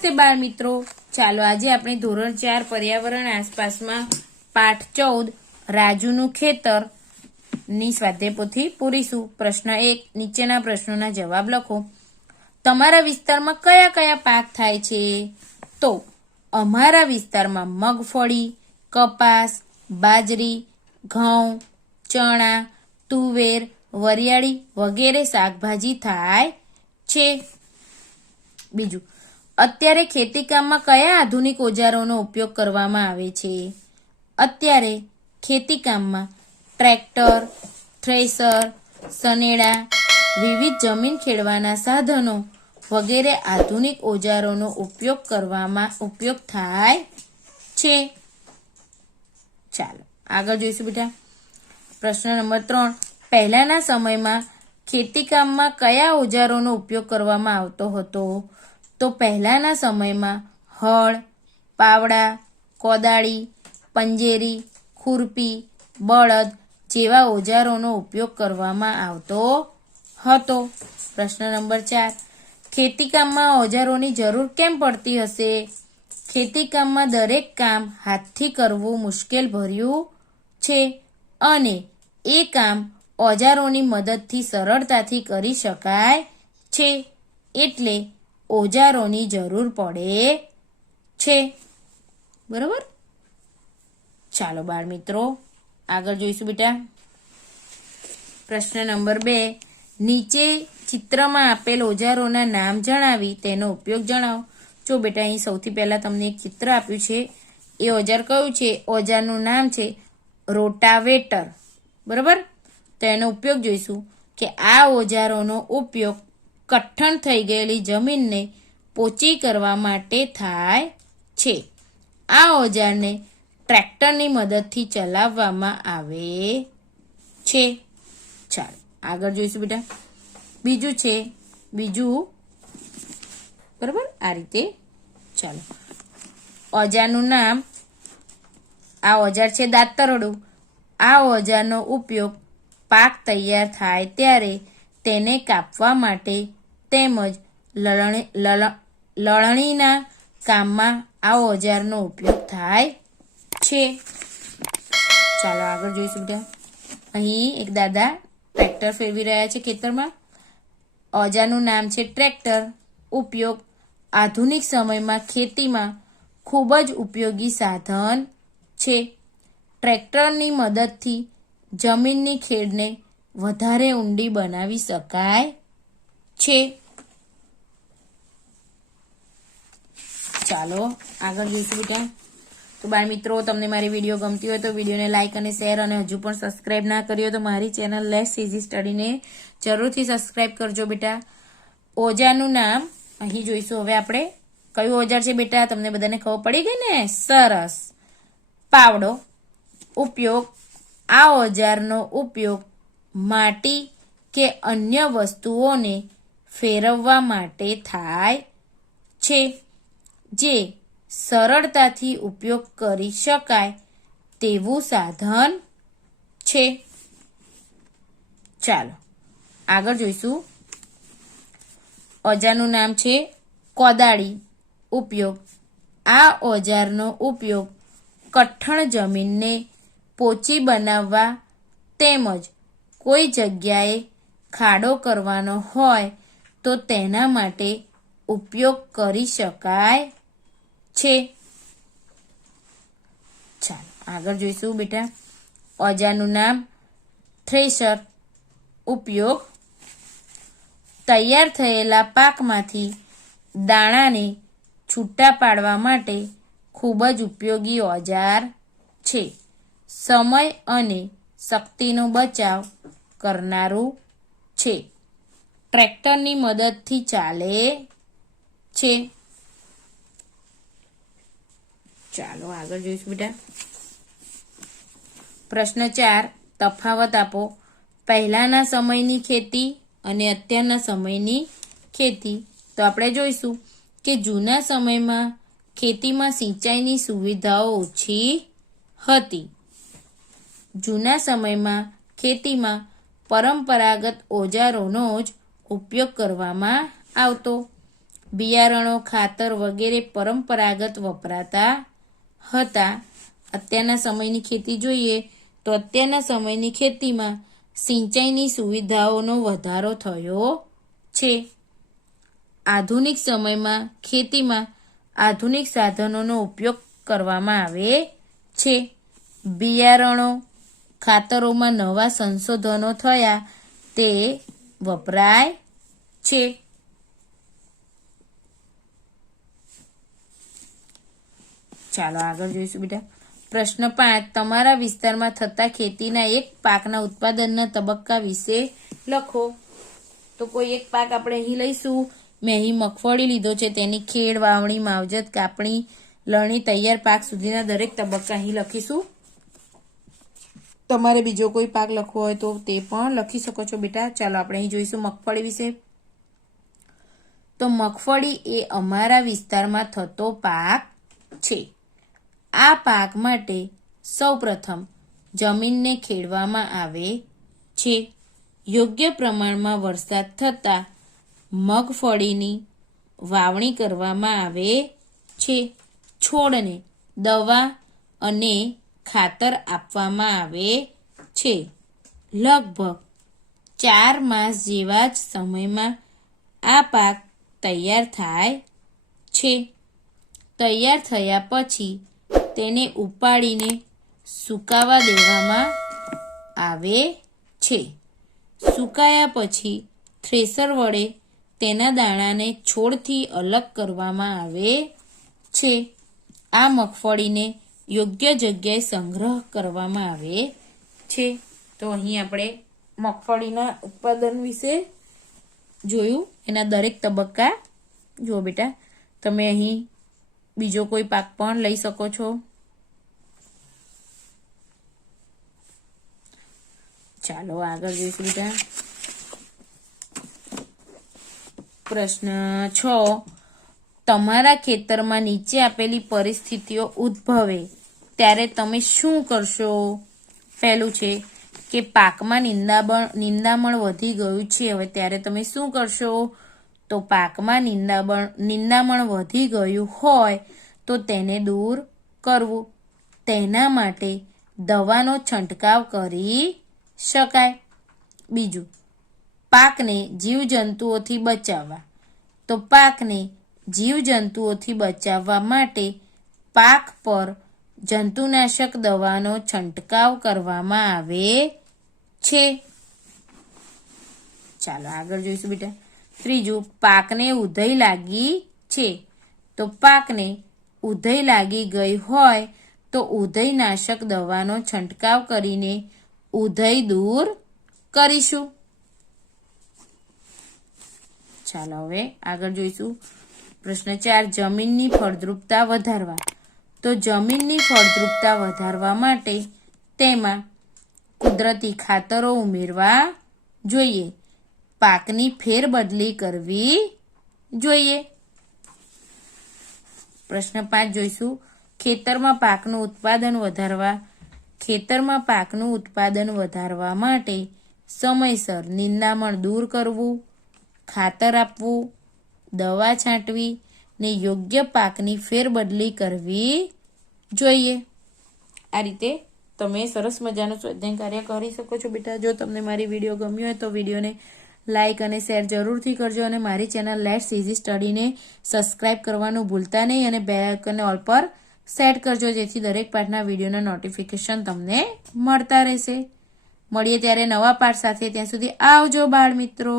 નમસ્તે બાળ મિત્રો, ચાલો આજે આપણે ધોરણ 4 પર્યાવરણ આસપાસમાં પાઠ 14 રાજુનું ખેતર ની સ્વાધ્યાય પોથી પૂરીશું। પ્રશ્ન 1, નીચેના પ્રશ્નોના જવાબ લખો। તમારા વિસ્તારમાં કયા કયા પાક થાય છે? તો અમારા વિસ્તારમાં મગફળી, કપાસ, બાજરી, ઘઉં, ચણા, તુવેર, વરિયાળી વગેરે શાકભાજી થાય છે। બીજું, અત્યારે ખેતીકામમાં કયા આધુનિક ઓજારોનો ઉપયોગ કરવામાં આવે છે? અત્યારે ખેતીકામમાં ટ્રેક્ટર, થ્રેશર, સનેડા, વિવિધ જમીન ખેડવાના સાધનો વગેરે આધુનિક ઓજારોનો ઉપયોગ થાય છે। ચાલો આગળ જોઈશું બેટા। પ્રશ્ન નંબર 3, પહેલાના સમયમાં ખેતીકામમાં કયા ઓજારોનો ઉપયોગ કરવામાં આવતો હતો? તો પહેલાના સમયમાં હળ, પાવડા, કોદાળી, પંજેરી, ખુરપી, બળદ જેવા ઓજારોનો ઉપયોગ કરવામાં આવતો હતો। પ્રશ્ન નંબર 4, ખેતીકામમાં ઓજારોની જરૂર કેમ પડતી હશે? ખેતીકામમાં દરેક કામ હાથથી કરવું મુશ્કેલ ભર્યું છે અને એ કામ ઓજારોની મદદથી સરળતાથી કરી શકાય છે, એટલે ઓજારોની જરૂર પડે છે। બરોબર? ચાલો બાળ મિત્રો આગળ જોઈશું બેટા। પ્રશ્ન નંબર 2, નીચે ચિત્રમાં આપેલ ઓજારોના નામ જણાવી તેનો ઉપયોગ જણાવો। જો બેટા અહીં સૌથી પહેલા તમને એક ચિત્ર આપ્યું છે, એ ઓજાર કયું છે? ઓજારનું નામ છે રોટાવેટર। બરોબર? તો એનો ઉપયોગ જોઈશું કે આ ઓજારોનો ઉપયોગ કઠણ થઈ ગયેલી જમીનને પોચી કરવા માટે થાય છે। આ ઓજારને ટ્રેક્ટરની મદદથી ચલાવવામાં આવે છે। ચાલો આગળ જોઈશું બેટા। બીજું બરાબર આ રીતે। ચાલો ઓજારનું નામ, આ ઓજાર છે દાતરડું। આ ઓજારનો ઉપયોગ પાક તૈયાર થાય ત્યારે તેને કાપવા માટે તેમજ લણણીના કામમાં આ ઓજારનો ઉપયોગ થાય છે। ચાલો આગળ જોઈશું બેટા। અહીં એક દાદા ટ્રેક્ટર ફેરવી રહ્યા છે ખેતરમાં। ઓજારનું નામ છે ટ્રેક્ટર। ઉપયોગ આધુનિક સમયમાં ખેતીમાં ખૂબ જ ઉપયોગી સાધન છે। ટ્રેક્ટરની મદદથી જમીનની ખેડને વધારે ઊંડી બનાવી શકાય છે। ચાલો આગળ જોઈશું બેટા। તો બાળ મિત્રો, તમને મારી વિડીયો ગમતી હોય તો વિડીયોને લાઇક અને શેર, અને હજુ પણ સબસ્ક્રાઇબ ના કરી હોય તો મારી ચેનલ લેટ્સ ઇઝી સ્ટડીને જરૂરથી સબસ્ક્રાઇબ કરજો બેટા। ઓજારનું નામ અહીં જોઈશું હવે આપણે। કયું ઓજાર છે બેટા? તમને બધાને ખબર પડી ગઈ ને? સરસ, પાવડો। ઉપયોગ આ ઓજારનો ઉપયોગ માટી કે અન્ય વસ્તુઓને ફેરવવા માટે થાય છે, જે સરળતાથી ઉપયોગ કરી શકાય તેવું સાધન છે। ચાલો આગળ જોઈશું। ઓજારનું નામ છે કોદાળી। ઉપયોગ આ ઓજારનો ઉપયોગ કઠણ જમીનને પોચી બનાવવા તેમજ કોઈ જગ્યાએ ખાડો કરવાનો હોય તો તેના માટે ઉપયોગ કરી શકાય છે। ચાલો આગળ જોઈશું બેટા। ઓજારનું નામ થ્રેશર। ઉપયોગ તૈયાર થયેલા પાકમાંથી દાણાને છૂટા પાડવા માટે ખૂબ જ ઉપયોગી ઓજાર છે। સમય અને શક્તિનો બચાવ કરનારું છે। ટ્રેક્ટરની મદદથી ચાલે છે। ચાલો આગળ જોઈશું બેટા। પ્રશ્ન 4, તફાવત આપો। પહેલાના સમયની ખેતી અને અત્યારના સમયની ખેતી। તો આપણે જોઈશું કે જૂના સમયમાં ખેતીમાં સિંચાઈની સુવિધાઓ ઓછી હતી। જૂના સમયમાં ખેતીમાં પરંપરાગત ઓજારોનો જ ઉપયોગ કરવામાં આવતો। બિયારણો, ખાતર વગેરે પરંપરાગત વપરાતા હતા. અત્યારના સમયની ખેતી જોઈએ તો અત્યારના સમયની ખેતીમાં સિંચાઈની સુવિધાઓનો વધારો થયો છે. આધુનિક સમયમાં ખેતીમાં આધુનિક સાધનોનો ઉપયોગ કરવામાં આવે છે. બિયારણો, ખાતરોમાં નવા સંશોધનો થયા તે વપરાય છે. ચાલો આગળ જોઈશું બેટા. પ્રશ્ન 5, તમારા વિસ્તારમાં થતા ખેતીના એક પાકના ઉત્પાદનના તબક્કા વિશે લખો. તો કોઈ એક પાક આપણે અહીં લઈશું. મેં અહીં મગફળી લીધો છે, તેની ખેડ, વાવણી, માવજત, કાપણી, લણણી, તૈયાર પાક સુધીના દરેક તબક્કા અહીં લખીશું. તમારે બીજો કોઈ પાક લખવો હોય તો તે પણ લખી શકો છો બેટા. ચાલો આપણે અહીં જોઈશું મગફળી વિશે. તો મગફળી એ અમારા વિસ્તારમાં થતો પાક છે. આ પાક માટે સૌપ્રથમ જમીનને ખેડવામાં આવે છે. યોગ્ય પ્રમાણમાં વરસાદ થતાં મગફળીની વાવણી કરવામાં આવે છે. છોડને દવા અને ખાતર આપવામાં આવે છે. લગભગ 4 માસ જેવા જ સમયમાં આ પાક તૈયાર થાય છે. તૈયાર થયા પછી તેને ઉપાડીને સુકાવા દેવામાં આવે છે. સુકાયા પછી થ્રેસર વડે તેના દાણાને છોડથી અલગ કરવામાં આવે છે. આ મગફળીને યોગ્ય જગ્યાએ સંગ્રહ કરવામાં આવે છે. તો અહીં આપણે મગફળીના ઉત્પાદન વિશે જોયું. એના દરેક તબક્કા જુઓ બેટા. તમે અહીં બીજો કોઈ પાક પણ લઈ શકો છો. ચાલો આગળ જોઈશું બેટા. પ્રશ્ન 6, તમારા ખેતરમાં નીચે આપેલી પરિસ્થિતિઓ ઉદ્ભવે ત્યારે તમે શું કરશો? પહેલું છે કે પાકમાં નિંદામણ વધી ગયું છે, હવે ત્યારે તમે શું કરશો? તો પાકમાં નિંદામણ વધી ગયું હોય તો તેને દૂર કરવું. તેના માટે દવાનો છંટકાવ કરી શકાય. બીજું, પાકને જીવજંતુઓથી બચાવવા. તો પાકને જીવજંતુઓથી બચાવવા માટે પાક પર જંતુનાશક દવાનો છંટકાવ કરવામાં આવે છે. ચાલો આગળ જોઈશું બેટા. ત્રીજું, પાકને ઉધઈ લાગી છે. તો પાકને ઉધઈ લાગી ગઈ હોય તો ઉધઈનાશક દવાનો છંટકાવ કરીને ઉધઈ દૂર કરીશું. ચાલો હવે આગળ જોઈશું. પ્રશ્ન 4, જમીનની ફળદ્રુપતા વધારવા. તો જમીનની ફળદ્રુપતા વધારવા માટે તેમાં કુદરતી ખાતરો ઉમેરવા જોઈએ. પાકની ફેરબદલી કરવી જોઈએ. પ્રશ્ન 5 જોઈશું. ખેતરમાં પાકનું ઉત્પાદન વધારવા માટે સમયસર નિંદામણ દૂર કરવું, ખાતર આપવું, દવા છાંટવી ને યોગ્ય પાકની ફેરબદલી કરવી જોઈએ. આ રીતે તમે સરસ મજાનું સ્વાધ્યાય કાર્ય કરી શકો છો બેટા. જો તમને મારી વિડીયો ગમ્યો હોય તો વિડીયોને લાઇક અને શેર જરૂરથી કરજો અને મારી ચેનલ લેટ્સ ઇઝી સ્ટડીને સબસ્ક્રાઇબ કરવાનું ભૂલતા નહીં અને બેલ આઇકનને ઓલ પર સેટ કરજો, જેથી દરેક પાઠના વિડીયોના નોટિફિકેશન તમને મળતા રહેશે. મળીએ ત્યારે નવા પાઠ સાથે. ત્યાં સુધી આવજો બાળ મિત્રો.